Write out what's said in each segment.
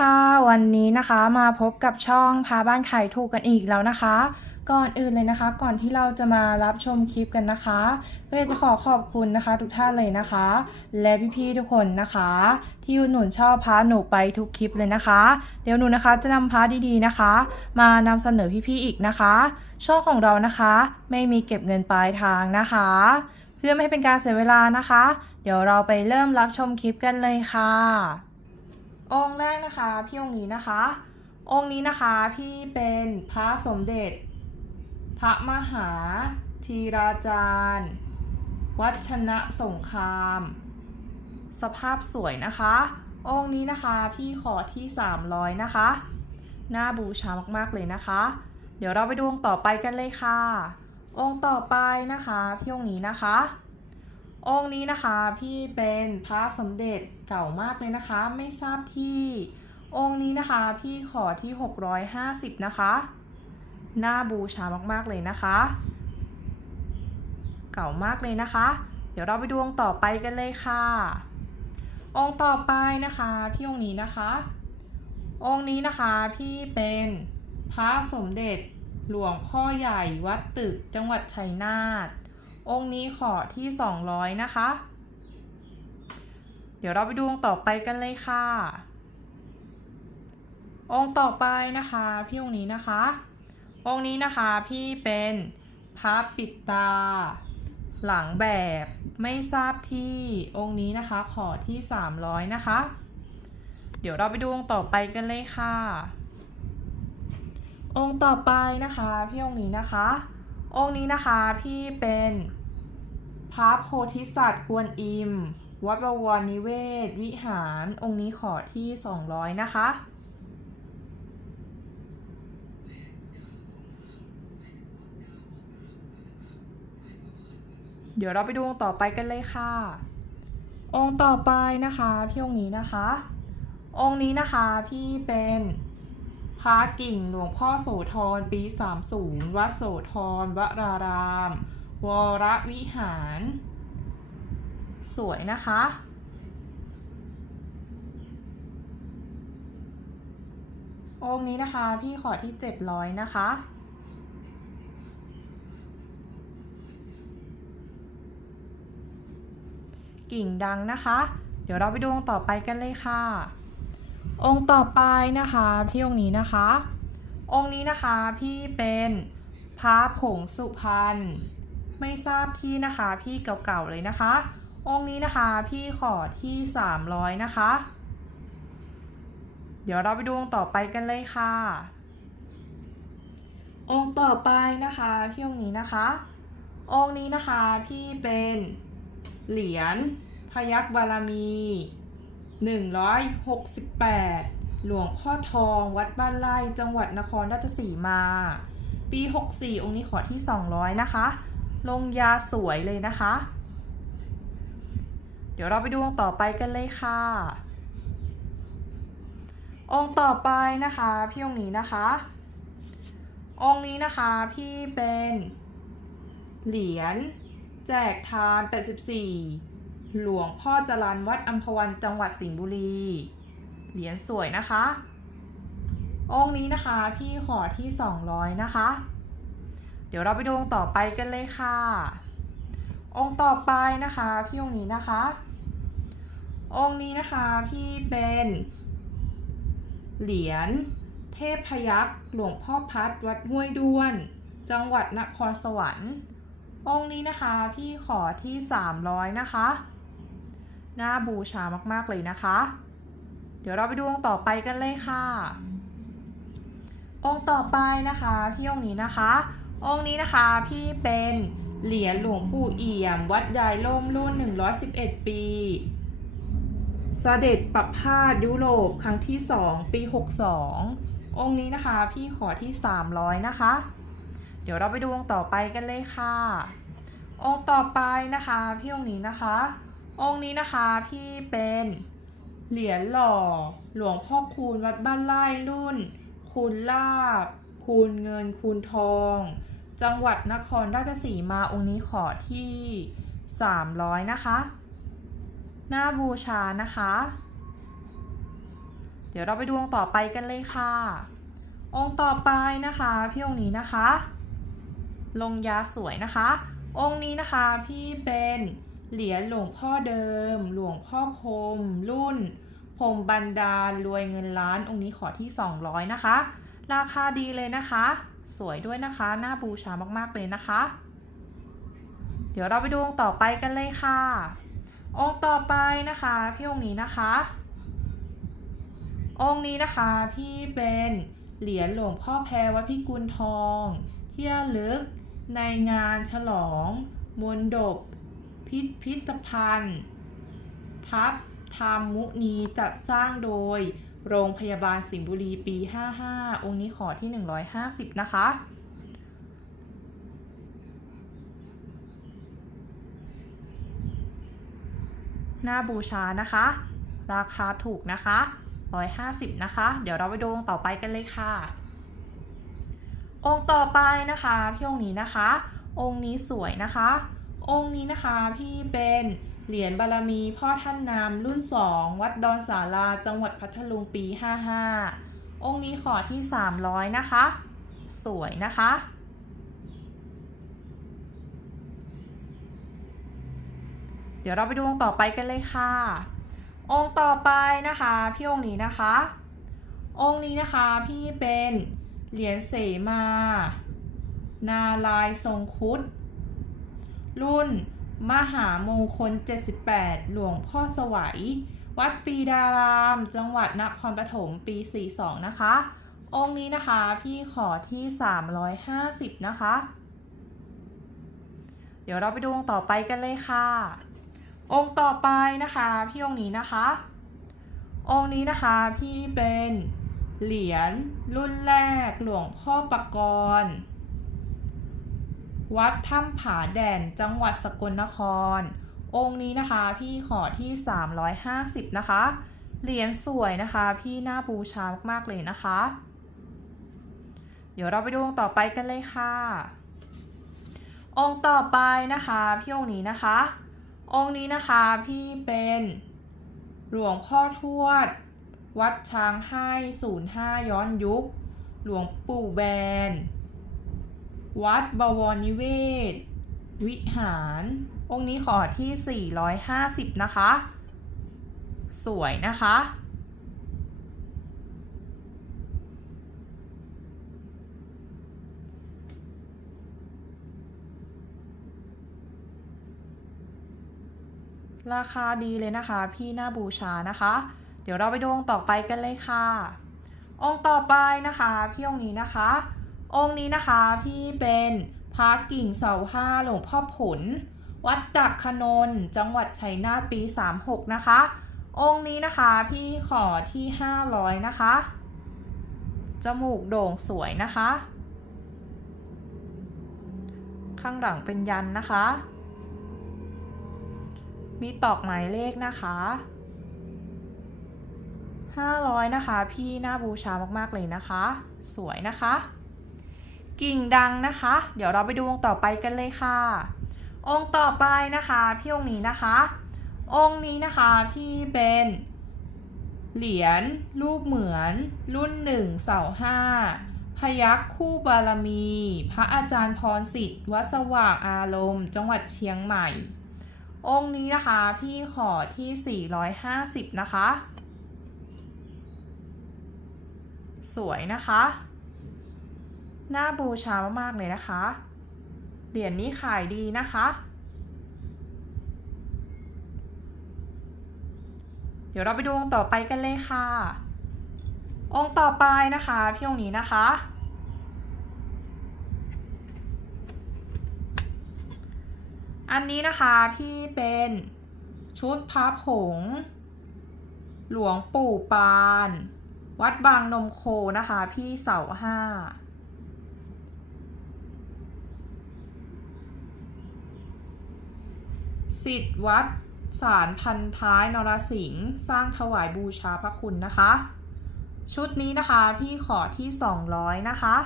วัสดีค่ะ วันนี้นะคะมาพบกับช่องพาบ้านขายถูกกันอีกแล้วนะคะ ก่อนอื่นเลยนะคะ ก่อนที่เราจะมารับชมคลิปกันนะคะก็อยากจะขอขอบคุณนะคะ ทุกท่านเลยนะคะ และพี่ๆทุกคนนะคะ ที่หนุนชอบพาหนูไปทุกคลิปเลยนะคะ เดี๋ยวหนูนะคะจะนำพาดีๆนะคะ มานำเสนอพี่ๆอีกนะคะ ช่องของเรานะคะ ไม่มีเก็บเงินปลายทางนะคะ เพื่อไม่ให้เป็นการเสียเวลานะคะ เดี๋ยวเราไปเริ่มรับชมคลิปกันเลยค่ะ องค์แรกนะคะพี่องค์นี้นะคะ องค์นี้นะคะพี่เป็นพระสมเด็จ พระมหาธีราจารย์ วัชนะสงคราม สภาพสวยนะคะ องค์นี้นะคะพี่ขอที่ 300 นะคะน่าบูชามากๆเลยนะคะ เดี๋ยวเราไปดูองค์ต่อไปกันเลยค่ะ องค์ต่อไปนะคะพี่องค์นี้นะคะ องค์นี้นะคะพี่เป็นพระสมเด็จเก่ามากเลยนะคะ ไม่ทราบที่ องค์นี้นะคะพี่ขอที่ 650 นะคะน้าบูชามากๆเลยนะคะ เก่ามากเลยนะคะ เดี๋ยวเราไปดูองค์ต่อไปกันเลยค่ะ องค์ต่อไปนะคะพี่องค์นี้นะคะ องค์นี้นะคะพี่เป็นพระสมเด็จหลวงพ่อใหญ่วัดตึกจังหวัดชัยนาท องค์นี้ขอที่ 200 นะคะ เดี๋ยวเราไปดูองค์ต่อไปกันเลยค่ะ องค์ต่อไปนะคะพี่องค์นี้นะคะ องค์นี้นะคะพี่เป็นพระปิดตา หลังแบบไม่ทราบที่องค์นี้นะคะขอที่ 300 นะคะ เดี๋ยวเราไปดูองค์ต่อไปกันเลยค่ะ องค์ต่อไปนะคะพี่องค์นี้นะคะ องค์นี้นะคะพี่เป็นพระโพธิสัตว์กวนอิม วัดบวรนิเวศ วิหาร องค์นี้ขอที่ 200 นะคะ เดี๋ยวเราไปดูองค์ต่อไปกันเลยค่ะ องค์ต่อไปนะคะ พี่องค์นี้นะคะ องค์นี้นะคะพี่เป็น พระกิ่งหลวงพ่อโสธรปี 30 วัดโสธรวราราม วรวิหาร สวยนะคะ องค์นี้นะคะพี่ขอที่ 700 นะคะกิ่งดังนะคะ เดี๋ยวเราไปดูองค์ต่อไปกันเลยค่ะ องค์ต่อไปนะคะพี่องค์นี้นะคะ องค์นี้นะคะพี่เป็นพระผงสุพรรณไม่ทราบที่นะคะพี่เก่าๆเลยนะคะ องค์นี้นะคะพี่ขอที่ 300 นะคะ เดี๋ยวเราไปดูองค์ต่อไปกันเลยค่ะ องค์ต่อไปนะคะพี่องค์นี้นะคะ องค์นี้นะคะพี่เป็นเหรียญพยัคฆ์บารมี 168 หลวงพ่อทองวัดบ้านไร่จังหวัดนครราชสีมา ปี 64 องค์นี้ขอที่ 200 นะคะ ลงยาสวยเลยนะคะ เดี๋ยวเราไปดูองค์ต่อไปกันเลยค่ะ องค์ต่อไปนะคะพี่องค์นี้นะคะ องค์นี้นะคะพี่เป็นเหรียญแจกทาน 84 หลวงพ่อจรันวัดอัมพวันจังหวัดสิงห์บุรี เหรียญสวยนะคะ องค์นี้นะคะพี่ขอที่ 200 นะคะ เดี๋ยวเราไปดูองค์ต่อไปกันเลยค่ะ องค์ต่อไปนะคะพี่องค์นี้นะคะ องค์นี้นะคะพี่เป็นเหรียญเทพพยัคฆ์หลวงพ่อพัดวัดห้วยด้วน จังหวัดนครสวรรค์องค์นี้นะคะ พี่ขอที่ 300 นะคะ น่าบูชามาก ๆ เลยนะคะ เดี๋ยวเราไปดูองค์ต่อไปกันเลยค่ะ องค์ต่อไปนะคะพี่องค์นี้นะคะ องค์นี้นะคะพี่เป็นเหรียญหลวงปู่เอี่ยม วัดยายล่มรุ่น 111 ปีเสด็จประพาสยุโรปครั้งที่ 2 ปี 62 องค์นี้นะคะพี่ขอที่ 300 นะคะ เดี๋ยวเราไปดูองค์ต่อไปกันเลยค่ะ องค์ต่อไปนะคะ พี่องค์นี้นะคะ องค์นี้นะคะพี่เป็นเหรียญหล่อหลวงพ่อคูณวัดบ้านไร่รุ่น คูณลาบ คูณเงิน คูณทอง จังหวัดนครราชสีมาองค์นี้ขอที่ 300 นะคะ หน้าบูชานะคะ เดี๋ยวเราไปดูองค์ต่อไปกันเลยค่ะ องค์ต่อไปนะคะพี่องค์นี้นะคะ ลงยาสวยนะคะ องค์นี้นะคะพี่เป็น เหรียญหลวงพ่อเดิม หลวงพ่อพรมรุ่นพรมบันดาลรวยเงินล้าน องค์นี้ขอที่ 200 นะคะ ราคาดีเลยนะคะ สวยด้วยนะคะ น่าบูชามากๆเลยนะคะ เดี๋ยวเราไปดูองค์ต่อไปกันเลยค่ะ องค์ต่อไปนะคะ พี่องค์นี้นะคะ องค์นี้นะคะ พี่เป็นเหรียญหลวงพ่อแพรวัดพิกุลทอง ที่ระลึกในงานฉลองมนดบ พิพิธภัณฑ์ พับธรรมมุนีจัดสร้างโดยโรงพยาบาลสิงห์บุรีปี 55 องค์นี้ขอที่ 150 นะคะ หน้าบูชานะคะ ราคาถูกนะคะ 150 นะคะ เดี๋ยวเราไปดูองค์ต่อไปกันเลยค่ะ องค์ต่อไปนะคะ พี่องค์นี้นะคะ องค์นี้สวยนะคะ องค์นี้นะคะพี่เป็นเหรียญบารมีพ่อท่านนามรุ่น 2 วัดดอนสาราจังหวัดพัทลุงปี 55 องค์นี้ขอที่ 300 นะคะ สวยนะคะเดี๋ยวเราไปดูองค์ต่อไปกันเลยค่ะ องค์ต่อไปนะคะพี่องค์นี้นะคะ องค์นี้นะคะพี่เป็นเหรียญเสมา นาลายทรงคุด รุ่น มหามงคล 78 หลวงพ่อสวัย วัดปีดาราม จังหวัดนครปฐมปี 42 นะคะ องค์นี้นะคะพี่ขอที่ 350 นะคะ เดี๋ยวเราไปดูองค์ต่อไปกันเลยค่ะ องค์ต่อไปนะคะพี่องค์นี้นะคะ องค์นี้นะคะพี่เป็นเหรียญรุ่นแรกหลวงพ่อปกรณ์ วัดถ้ำผาแด่นจังหวัดสกลนคร องค์นี้นะคะพี่ขอที่ 350 นะคะ เหรียญสวยนะคะพี่น่าบูชามากๆเลยนะคะ เดี๋ยวเราไปดูองค์ต่อไปกันเลยค่ะ องค์ต่อไปนะคะพี่องค์นี้นะคะ องค์นี้นะคะพี่เป็นหลวงพ่อทวด วัดช้างให้ศูนย์ห้าย้อนยุค หลวงปู่แบน วัดบวรนิเวศ วิหาร องค์นี้ขอที่ 450 นะคะ สวยนะคะ ราคาดีเลยนะคะ พี่หน้าบูชานะคะ เดี๋ยวเราไปดูองค์ต่อไปกันเลยค่ะ องค์ต่อไปนะคะ พี่องค์นี้นะคะ องค์นี้นะคะพี่เป็นพระกิ่งเสาห้าหลวงพ่อผล วัดดักขนนจังหวัดชัยนาทปี 36 นะคะ องค์นี้นะคะพี่ขอที่ 500 นะคะ จมูกโด่งสวยนะคะ ข้างหลังเป็นยันนะคะ มีตอกหมายเลขนะคะ500 นะคะ พี่น่าบูชามาก ๆ เลยนะคะ สวยนะคะ กิ่งดังนะคะ เดี๋ยวเราไปดูองค์ต่อไปกันเลยค่ะ องค์ต่อไปนะคะพี่องค์นี้นะคะ องค์นี้นะคะพี่เป็นเหรียญรูปเหมือน รุ่นหนึ่งเสาห้าพยัคฆ์คู่บารมี พระอาจารย์พรสิทธิ์วัดสว่างอารมณ์ จังหวัดเชียงใหม่ องค์นี้นะคะพี่ขอที่ 450 นะคะ สวยนะคะ น่าบูชามากๆเลยนะคะ เหรียญนี้ขายดีนะคะ เดี๋ยวเราไปดูองค์ต่อไปกันเลยค่ะ องค์ต่อไปนะคะพี่องค์นี้นะคะ อันนี้นะคะพี่เป็นชุดพระผง หลวงปู่ปาน วัดบางนมโคนะคะ พี่เสาห้า สิทธิ์วัดสารพันท้ายนรสิงห์สร้างถวายบูชาพระคุณนะคะ ชุดนี้นะคะพี่ขอที่ 200 นะคะ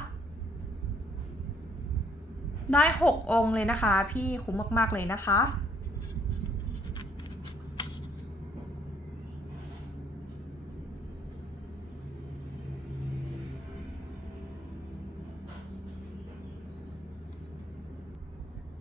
ได้ 6 องค์เลยนะคะ พี่คุ้มมาก ๆ เลยนะคะ